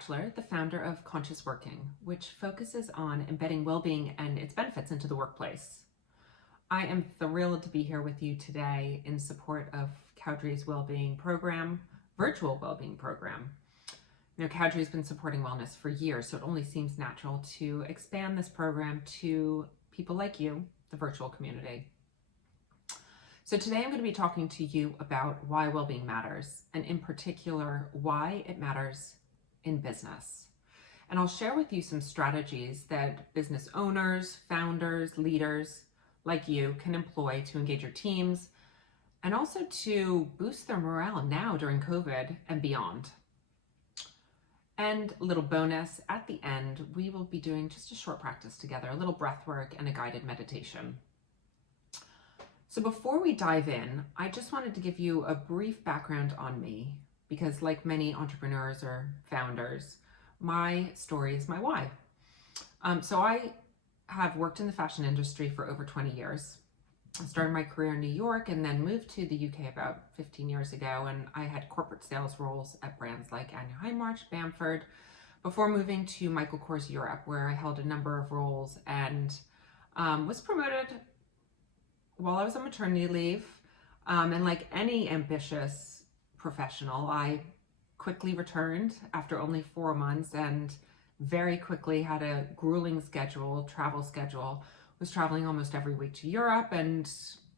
Batchelor, the founder of Conscious Working, which focuses on embedding well-being and its benefits into the workplace. I am thrilled to be here with you today in support of Cowdrey's Wellbeing Program, virtual wellbeing program. Cowdrey has been supporting wellness for years, so it only seems natural to expand this program to people like you, the virtual community. So today I'm going to be talking to you about why well-being matters, and in particular, why it matters in business. And I'll share with you some strategies that business owners, founders, leaders like you can employ to engage your teams and also to boost their morale now during COVID and beyond. And a little bonus, at the end, we will be doing just a short practice together, a little breath work and a guided meditation. So before we dive in, I just wanted to give you a brief background on me, because like many entrepreneurs or founders, my story is my why. So I have worked in the fashion industry for over 20 years. I started my career in New York and then moved to the UK about 15 years ago, and I had corporate sales roles at brands like Anheuser-Busch, Bamford, before moving to Michael Kors Europe, where I held a number of roles and was promoted while I was on maternity leave. And like any ambitious professional, I quickly returned after only 4 months and very quickly had a grueling travel schedule, was traveling almost every week to Europe and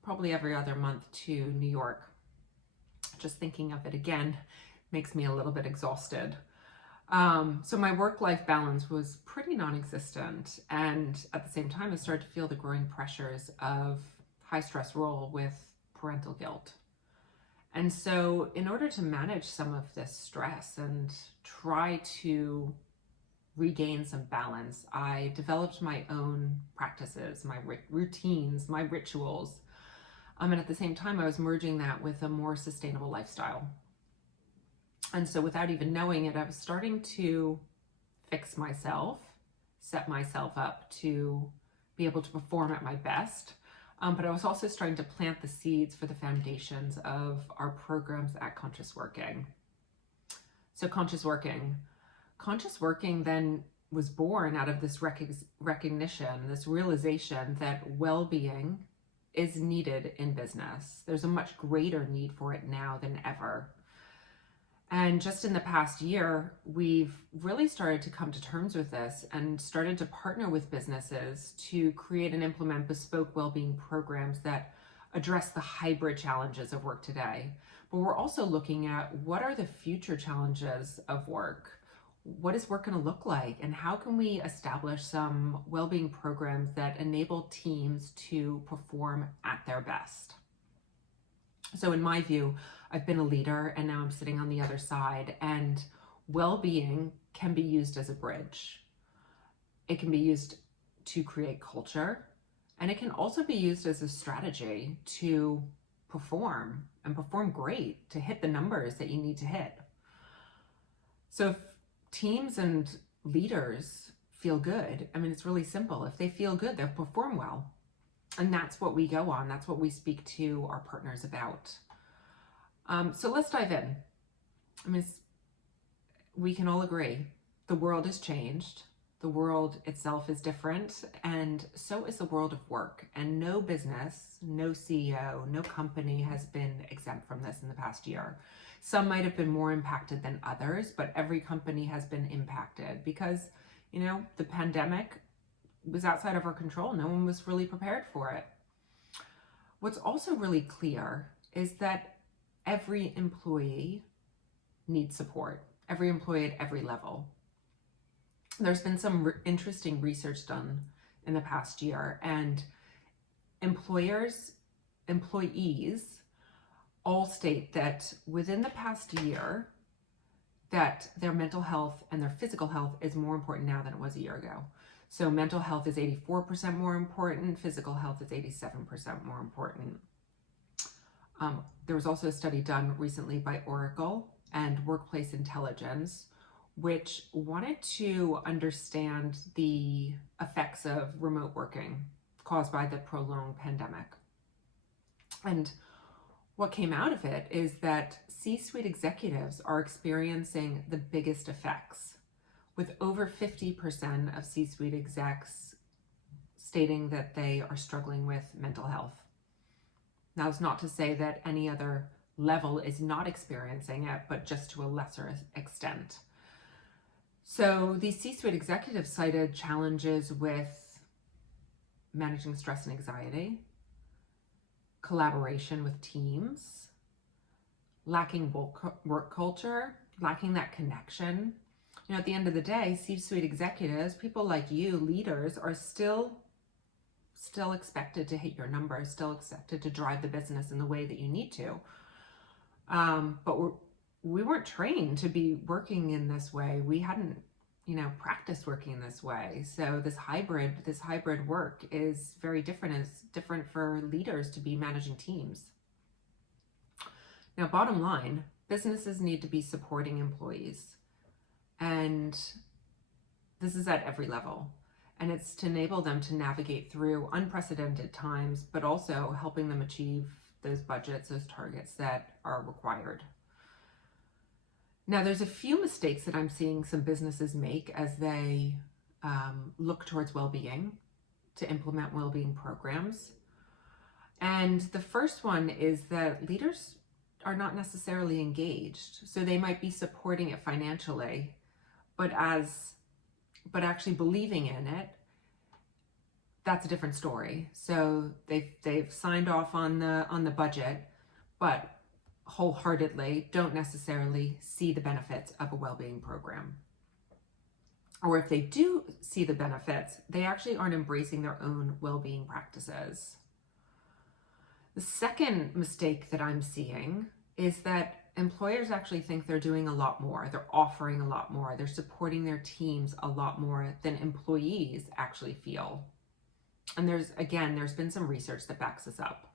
probably every other month to New York. Just thinking of it again makes me a little bit exhausted. So my work-life balance was pretty non-existent. And at the same time, I started to feel the growing pressures of high-stress role with parental guilt. And so in order to manage some of this stress and try to regain some balance, I developed my own practices, my routines, my rituals. And at the same time, I was merging that with a more sustainable lifestyle. And so without even knowing it, I was starting to fix myself, set myself up to be able to perform at my best. But I was also starting to plant the seeds for the foundations of our programs at Conscious Working. So Conscious Working then was born out of this recognition, this realization that well-being is needed in business. There's a much greater need for it now than ever. And just in the past year, we've really started to come to terms with this and started to partner with businesses to create and implement bespoke well-being programs that address the hybrid challenges of work today. But we're also looking at what are the future challenges of work? What is work going to look like? And how can we establish some well-being programs that enable teams to perform at their best? So in my view, I've been a leader and now I'm sitting on the other side, and well-being can be used as a bridge. It can be used to create culture, and it can also be used as a strategy to perform and perform great, to hit the numbers that you need to hit. So if teams and leaders feel good, it's really simple. If they feel good, they'll perform well. And that's what we go on. That's what we speak to our partners about. So let's dive in. We can all agree the world has changed. The world itself is different, and so is the world of work. And no business, no CEO, no company has been exempt from this in the past year. Some might have been more impacted than others, but every company has been impacted because, the pandemic was outside of our control. No one was really prepared for it. What's also really clear is that every employee needs support, every employee at every level. There's been some interesting research done in the past year, and employees all state that within the past year that their mental health and their physical health is more important now than it was a year ago. So mental health is 84% more important, physical health is 87% more important. There was also a study done recently by Oracle and Workplace Intelligence, which wanted to understand the effects of remote working caused by the prolonged pandemic. And what came out of it is that C-suite executives are experiencing the biggest effects. with over 50% of C-suite execs stating that they are struggling with mental health. Now, it's not to say that any other level is not experiencing it, but just to a lesser extent. So these C-suite executives cited challenges with managing stress and anxiety, collaboration with teams, lacking work culture, lacking that connection. You know, at the end of the day, C-suite executives, people like you, leaders, are still expected to hit your numbers, still expected to drive the business in the way that you need to. But we weren't trained to be working in this way. We hadn't, practiced working this way. So this hybrid work is very different. It's different for leaders to be managing teams. Now, bottom line, businesses need to be supporting employees. And this is at every level. And it's to enable them to navigate through unprecedented times, but also helping them achieve those budgets, those targets that are required. Now, there's a few mistakes that I'm seeing some businesses make as they look towards well-being, to implement well-being programs. And the first one is that leaders are not necessarily engaged. So they might be supporting it financially, but actually believing in it, that's a different story. So they've signed off on the budget, but wholeheartedly don't necessarily see the benefits of a well-being program. Or if they do see the benefits, they actually aren't embracing their own well-being practices. The second mistake that I'm seeing is that employers actually think they're doing a lot more, they're offering a lot more, they're supporting their teams a lot more than employees actually feel. And there's been some research that backs this up.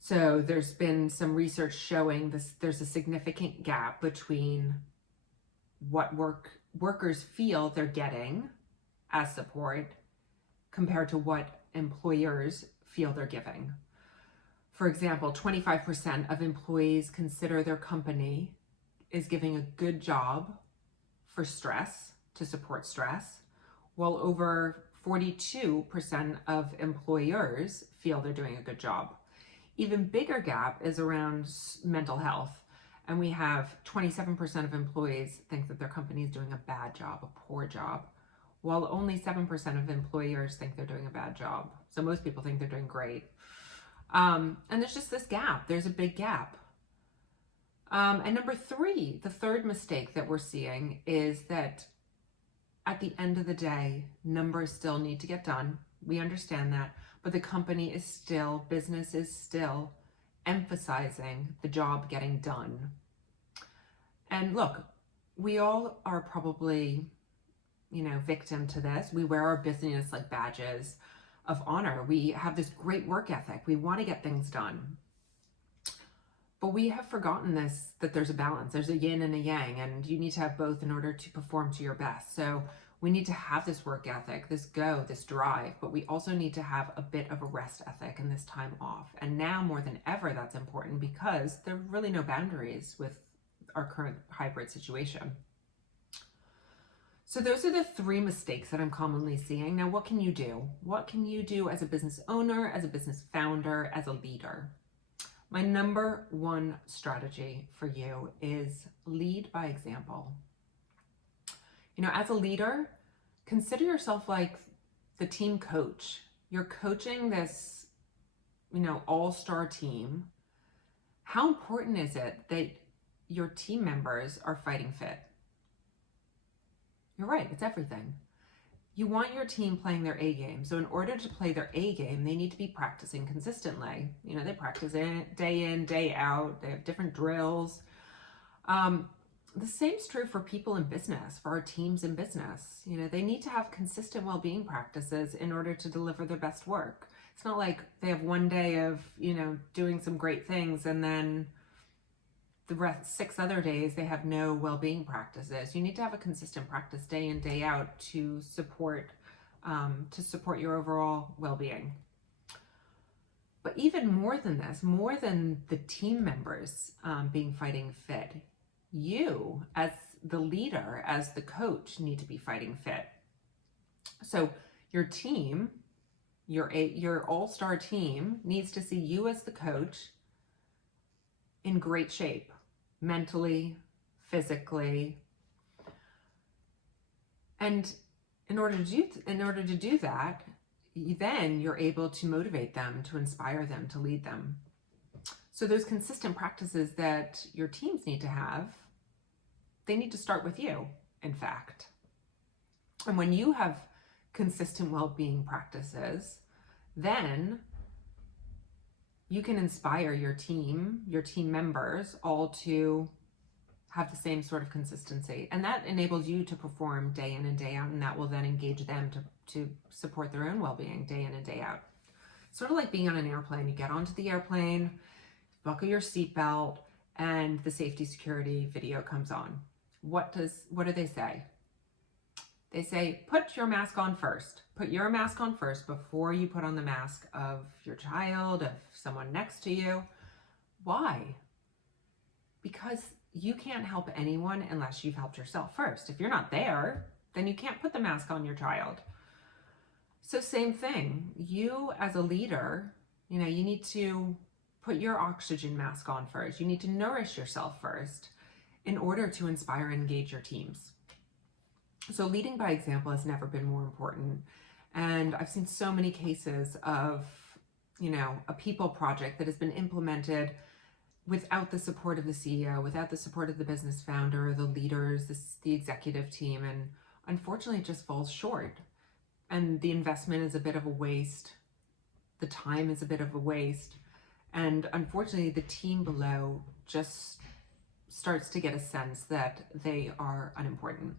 So there's been some research showing there's a significant gap between what workers feel they're getting as support compared to what employers feel they're giving. For example, 25% of employees consider their company is giving a good job for stress, to support stress, while over 42% of employers feel they're doing a good job. Even bigger gap is around mental health. And we have 27% of employees think that their company is doing a bad job, a poor job, while only 7% of employers think they're doing a bad job. So most people think they're doing great. And there's just this gap. There's a big gap. And number three, the third mistake that we're seeing is that at the end of the day, numbers still need to get done. We understand that. But the business is still emphasizing the job getting done. And look, we all are probably, victim to this. We wear our business like badges of honor. We have this great work ethic. We want to get things done. But we have forgotten that there's a balance. There's a yin and a yang, and you need to have both in order to perform to your best. So we need to have this work ethic, this drive, but we also need to have a bit of a rest ethic and this time off. And now more than ever, that's important because there are really no boundaries with our current hybrid situation. So those are the three mistakes that I'm commonly seeing. Now, what can you do? What can you do as a business owner, as a business founder, as a leader? My number one strategy for you is lead by example. As a leader, consider yourself like the team coach. You're coaching this, all-star team. How important is it that your team members are fighting fit? You're right, it's everything. You want your team playing their A game. So in order to play their A game, they need to be practicing consistently. They practice day in, day out. They have different drills. The same is true for people in business, for our teams in business. They need to have consistent well-being practices in order to deliver their best work. It's not like they have one day of, doing some great things and then the rest 6 other days they have no well-being practices. You need to have a consistent practice day in, day out to support your overall well-being. But even more than this, more than the team members being fighting fit, you as the leader, as the coach, need to be fighting fit. So your team, your all-star team needs to see you as the coach in great shape, mentally, physically. And in order to do that, then you're able to motivate them, to inspire them, to lead them. So those consistent practices that your teams need to have, they need to start with you, in fact. And when you have consistent well-being practices, then you can inspire your team members, all to have the same sort of consistency. And that enables you to perform day in and day out, and that will then engage them to support their own well-being day in and day out. Sort of like being on an airplane. You get onto the airplane, buckle your seatbelt, and the safety security video comes on. What do they say? They say, put your mask on first. Put your mask on first before you put on the mask of your child, of someone next to you. Why? Because you can't help anyone unless you've helped yourself first. If you're not there, then you can't put the mask on your child. So same thing, you as a leader, you need to put your oxygen mask on first. You need to nourish yourself first in order to inspire and engage your teams. So leading by example has never been more important. And I've seen so many cases of, a people project that has been implemented without the support of the CEO, without the support of the business founder, the leaders, the executive team, and unfortunately it just falls short. And the investment is a bit of a waste. The time is a bit of a waste. And unfortunately, the team below just starts to get a sense that they are unimportant.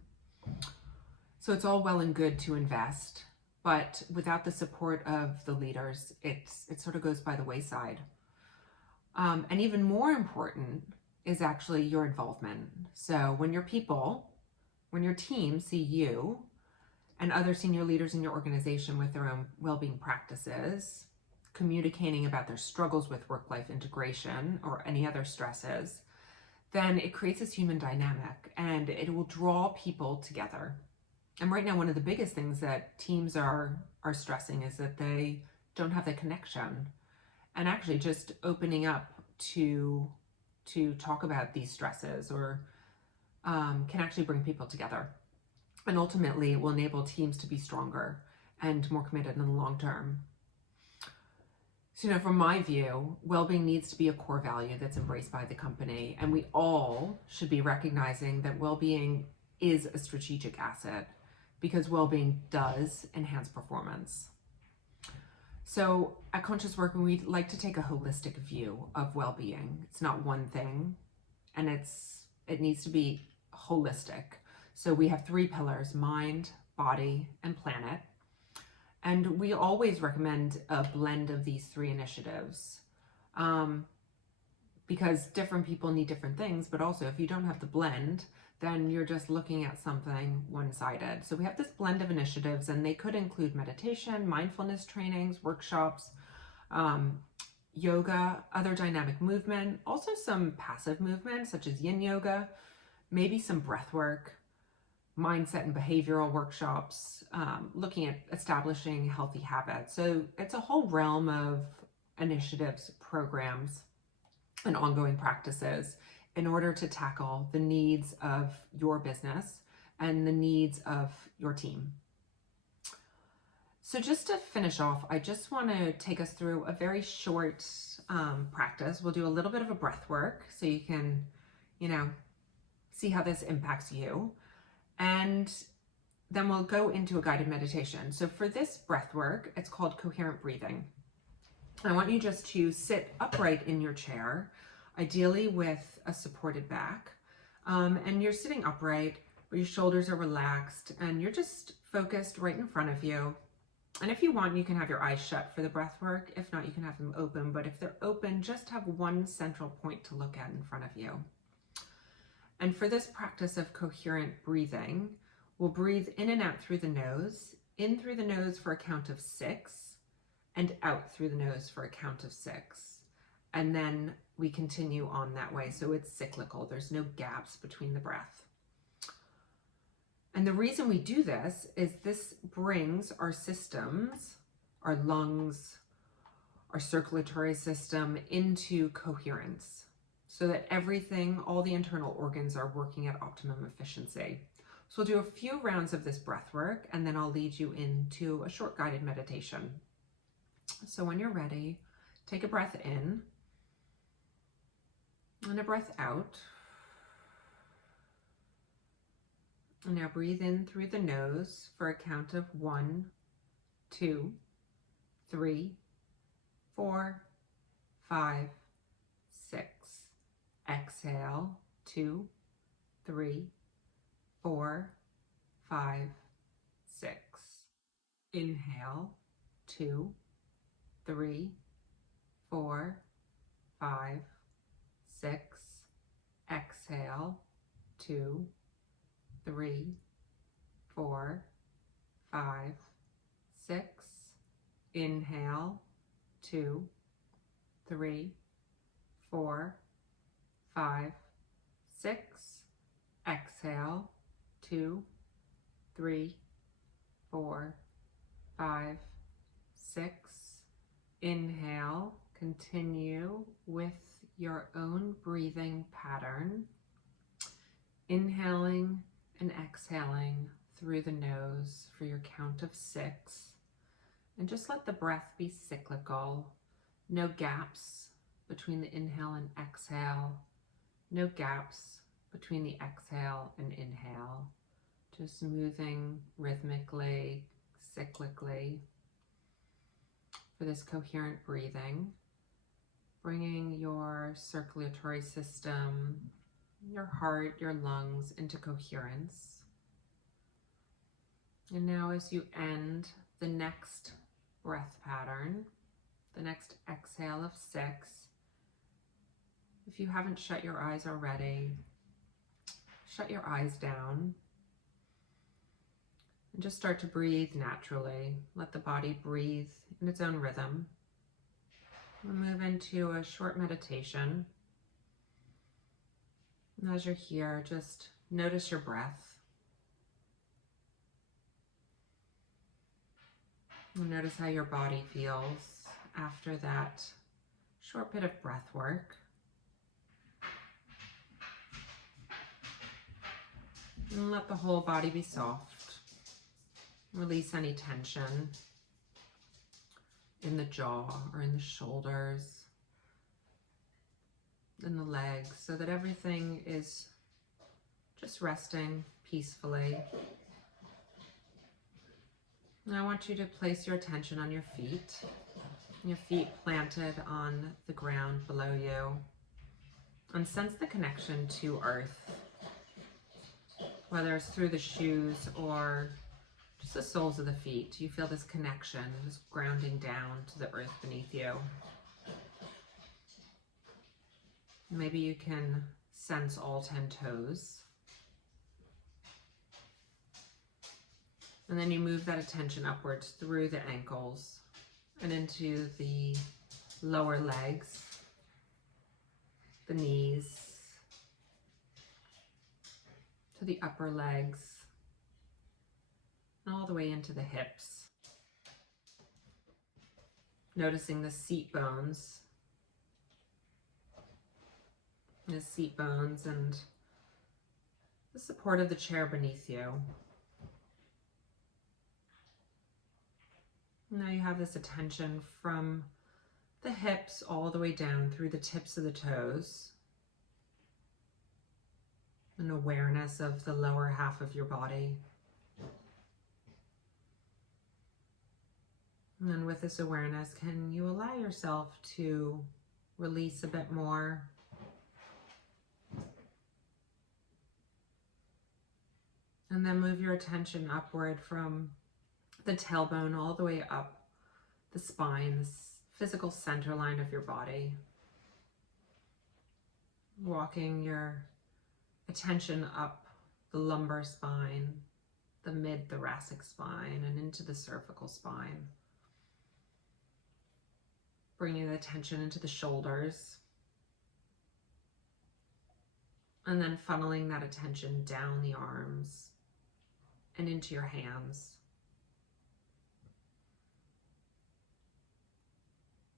So it's all well and good to invest, but without the support of the leaders, it sort of goes by the wayside. And even more important is actually your involvement. So when your team see you and other senior leaders in your organization with their own well-being practices, communicating about their struggles with work-life integration or any other stresses, then it creates this human dynamic and it will draw people together. And right now, one of the biggest things that teams are stressing is that they don't have the connection. And actually just opening up to talk about these stresses or can actually bring people together. And ultimately, it will enable teams to be stronger and more committed in the long term. So, from my view, well-being needs to be a core value that's embraced by the company. And we all should be recognizing that well-being is a strategic asset because well-being does enhance performance. So at Conscious Working, we like to take a holistic view of well-being. It's not one thing, and it needs to be holistic. So we have 3 pillars: mind, body, and planet. And we always recommend a blend of these 3 initiatives because different people need different things, but also if you don't have the blend, then you're just looking at something one-sided. So we have this blend of initiatives, and they could include meditation, mindfulness trainings, workshops, yoga, other dynamic movement, also some passive movement such as yin yoga, maybe some breath work, mindset and behavioral workshops, looking at establishing healthy habits. So it's a whole realm of initiatives, programs, and ongoing practices in order to tackle the needs of your business and the needs of your team. So just to finish off, I just want to take us through a very short practice. We'll do a little bit of a breath work so you can, see how this impacts you. And then we'll go into a guided meditation. So for this breath work, it's called coherent breathing. I want you just to sit upright in your chair, ideally with a supported back. And you're sitting upright, but your shoulders are relaxed, and you're just focused right in front of you. And if you want, you can have your eyes shut for the breath work. If not, you can have them open. But if they're open, just have one central point to look at in front of you. And for this practice of coherent breathing, we'll breathe in and out through the nose, in through the nose for a count of 6, and out through the nose for a count of 6. and then we continue on that way. So it's cyclical. There's no gaps between the breath. And the reason we do this is this brings our systems, our lungs, our circulatory system into coherence so that everything, all the internal organs are working at optimum efficiency. So we'll do a few rounds of this breath work, and then I'll lead you into a short guided meditation. So when you're ready, take a breath in and a breath out. And now breathe in through the nose for a count of 1, 2, 3, 4, 5, 6. Exhale, 2, 3, 4, 5, 6. Inhale, 2, 3, 4, 5, 6. Exhale, 2, 3, 4, 5, 6. Inhale, 2, 3, 4, 5, 6. Exhale, 2, 3, 4, 5, 6. Inhale, continue with your own breathing pattern. Inhaling and exhaling through the nose for your count of 6. And just let the breath be cyclical. No gaps between the inhale and exhale. No gaps between the exhale and inhale. Just moving rhythmically, cyclically for this coherent breathing. Bringing your circulatory system, your heart, your lungs into coherence. And now as you end the next breath pattern, the next exhale of 6, if you haven't shut your eyes already, shut your eyes down and just start to breathe naturally. Let the body breathe in its own rhythm. We'll move into a short meditation. And as you're here, just notice your breath. And notice how your body feels after that short bit of breath work. And let the whole body be soft. Release any tension in the jaw or in the shoulders, in the legs, so that everything is just resting peacefully. And I want you to place your attention on your feet planted on the ground below you, and sense the connection to earth, whether it's through the shoes or just the soles of the feet. You feel this connection, this grounding down to the earth beneath you. Maybe you can sense all 10 toes. And then you move that attention upwards through the ankles and into the lower legs, the knees, to the upper legs, and all the way into the hips. Noticing the seat bones. The seat bones and the support of the chair beneath you. Now you have this attention from the hips all the way down through the tips of the toes. An awareness of the lower half of your body. And then with this awareness, can you allow yourself to release a bit more? And then move your attention upward from the tailbone all the way up the spine, this physical center line of your body. Walking your attention up the lumbar spine, the mid-thoracic spine, and into the cervical spine. Bringing the attention into the shoulders. And then funneling that attention down the arms and into your hands.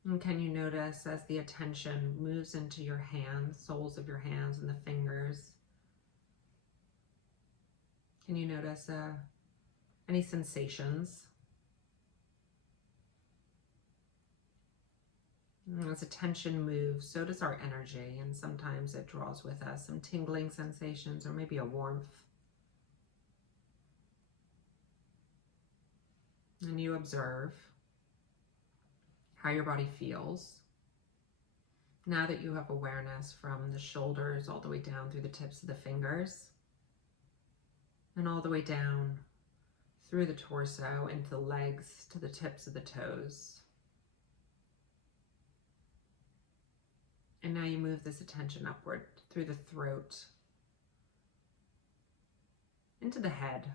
And can you notice as the attention moves into your hands, soles of your hands and the fingers? Can you notice any sensations? And as attention moves, so does our energy, and sometimes it draws with us some tingling sensations or maybe a warmth. And you observe how your body feels. Now that you have awareness from the shoulders all the way down through the tips of the fingers and all the way down through the torso into the legs to the tips of the toes. And now you move this attention upward through the throat into the head,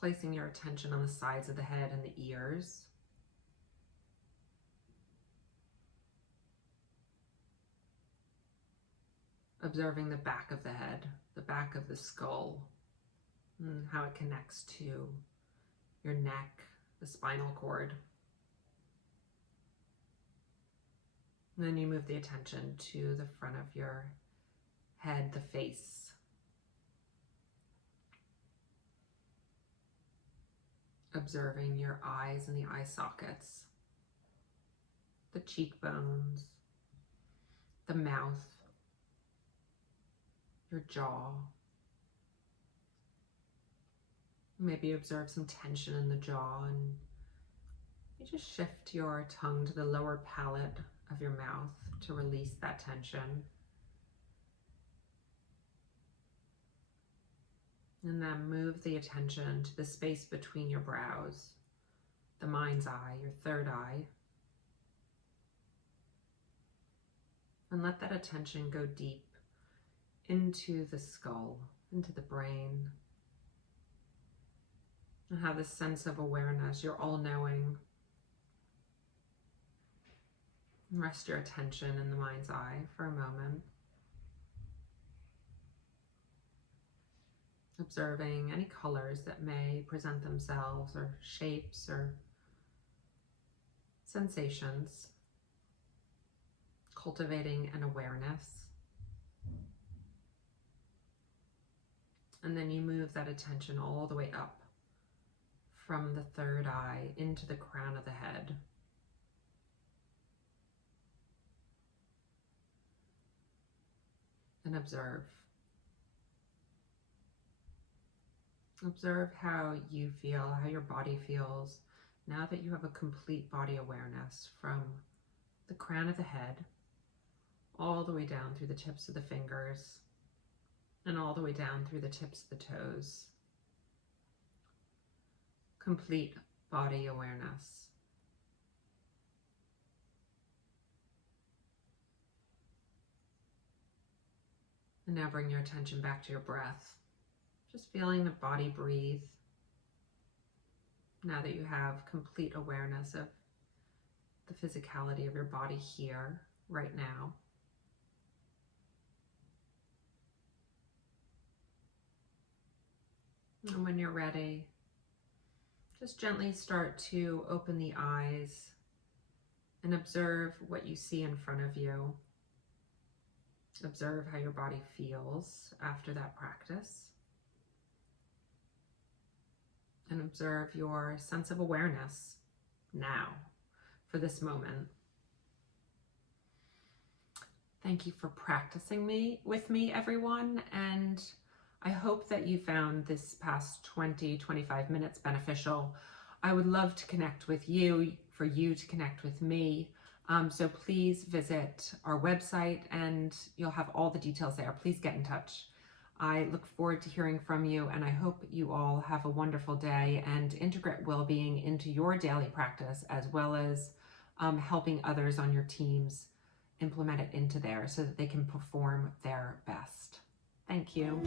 placing your attention on the sides of the head and the ears. Observing the back of the head, the back of the skull, and how it connects to your neck, the spinal cord. And then you move the attention to the front of your head, the face. Observing your eyes and the eye sockets, the cheekbones, the mouth, your jaw. Maybe observe some tension in the jaw, and you just shift your tongue to the lower palate of your mouth to release that tension. And then move the attention to the space between your brows, the mind's eye, your third eye. And let that attention go deep into the skull, into the brain. And have this sense of awareness, you're all-knowing. Rest your attention in the mind's eye for a moment. Observing any colors that may present themselves, or shapes or sensations. Cultivating an awareness. And then you move that attention all the way up from the third eye into the crown of the head. And observe. Observe how you feel, how your body feels, now that you have a complete body awareness from the crown of the head all the way down through the tips of the fingers and all the way down through the tips of the toes. Complete body awareness. And now bring your attention back to your breath. Just feeling the body breathe. Now that you have complete awareness of the physicality of your body here, right now. And when you're ready, just gently start to open the eyes and observe what you see in front of you. Observe how your body feels after that practice. And observe your sense of awareness now for this moment. Thank you for practicing with me, everyone. And I hope that you found this past 20-25 minutes beneficial. I would love to connect with you, for you to connect with me. So please visit our website and you'll have all the details there. Please get in touch. I look forward to hearing from you, and I hope you all have a wonderful day and integrate well-being into your daily practice, as well as helping others on your teams implement it into theirs so that they can perform their best. Thank you.